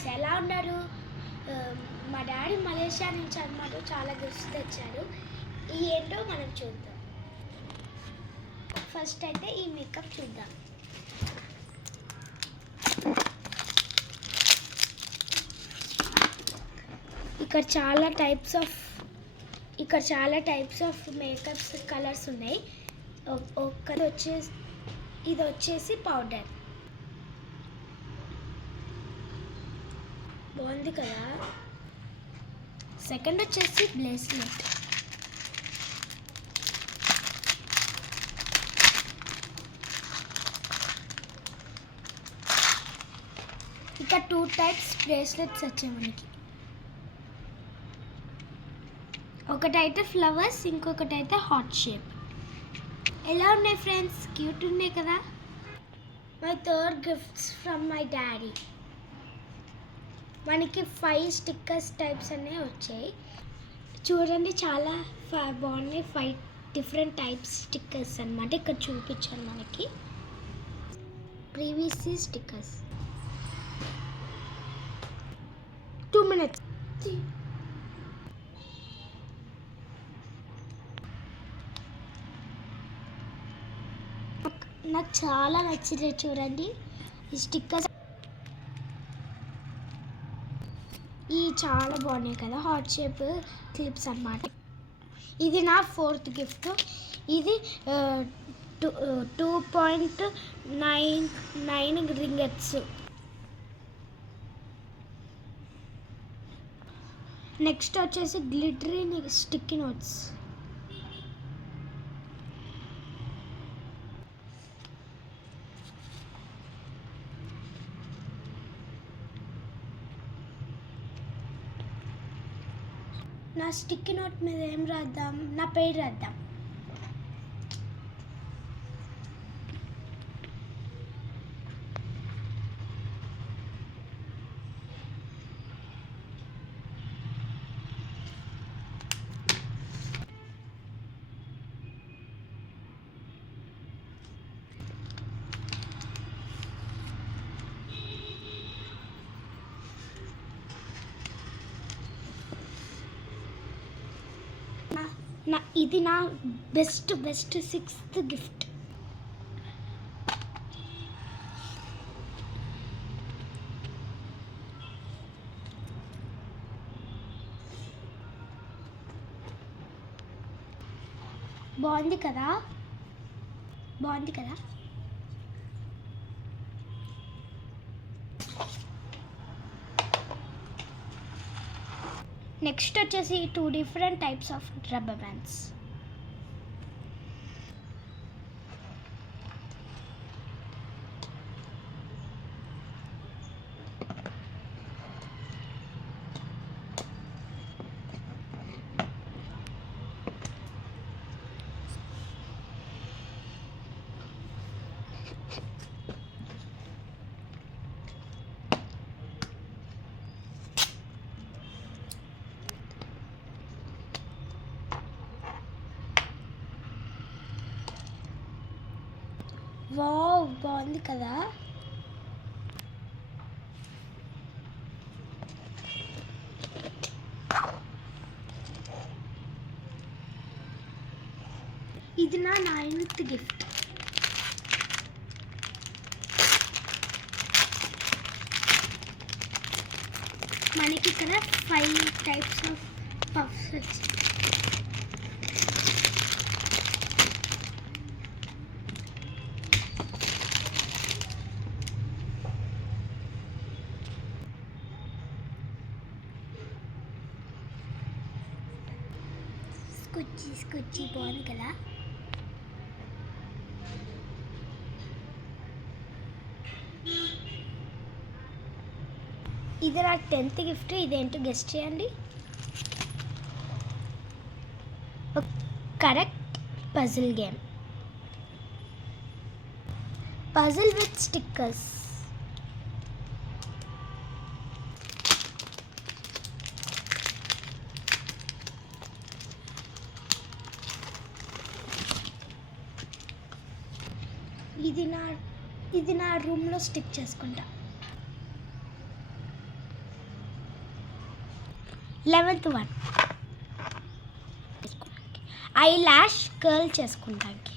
గాయ్స్ ఎలా ఉన్నారు? మా డాడీ మలేషియా నుంచి అన్నమాట చాలా గిఫ్ట్స్ తెచ్చాడు. ఈ ఏంటో మనం చూద్దాం. ఫస్ట్ అయితే ఈ మేకప్ చూద్దాం. ఇక్కడ చాలా టైప్స్ ఆఫ్ మేకప్స్ కలర్స్ ఉన్నాయి. ఇది వచ్చేసి పౌడర్. బాగుంది కదా. సెకండ్ వచ్చేసి బ్రేస్లెట్. ఇక్కడ 2 టైప్స్ బ్రేస్లెట్స్ వచ్చాయి మనకి. ఒకటైతే ఫ్లవర్స్, ఇంకొకటైతే హార్ట్ షేప్. ఎలా ఉన్నాయి ఫ్రెండ్స్? క్యూట్ ఉన్నాయి కదా. My third gifts from my daddy. మనకి 5 స్టిక్కర్స్ టైప్స్ అనేవి వచ్చాయి. చూడండి చాలా బాగున్నాయి. 5 డిఫరెంట్ టైప్స్ స్టిక్కర్స్ అన్నమాట. ఇక్కడ చూపించాను మనకి ప్రీవియస్లీ స్టిక్కర్స్. 2 minutes. నాకు చాలా నచ్చింది. చూడండి ఈ స్టిక్కర్స్ చాలా బాగున్నాయి కదా. హార్ట్ షేప్ క్లిప్స్ అన్నమాట. ఇది నా 4th గిఫ్ట్. ఇది 2.99 రింగెట్స్. నెక్స్ట్ వచ్చేసి గ్లిటరీ స్టిక్కీ నోట్స్. నా స్టిక్కీ నోట్ మీద ఏం రాద్దాం? నా పేరు రాద్దాం. ఇది నా బెస్ట్ 6th గిఫ్ట్. బాగుంది కదా. నెక్స్ట్ వచ్చేసి 2 different types of rubber bands. Wow, బాగుంది కదా. ఇది నా 9th గిఫ్ట్. మనకి ఇక్కడ 5 టైప్స్ ఆఫ్ పఫ్స్ వచ్చాయి. స్కుచ్చి బాగుంది కదా. ఇది నా 10th గిఫ్ట్. ఇదేంటో గెస్ట్ చేయండి. Correct puzzle game. Puzzle with stickers. ఇది నా రూమ్లో స్టిక్ చేసుకుంటా. 11th one I lash curl చేసుకుంటానికి.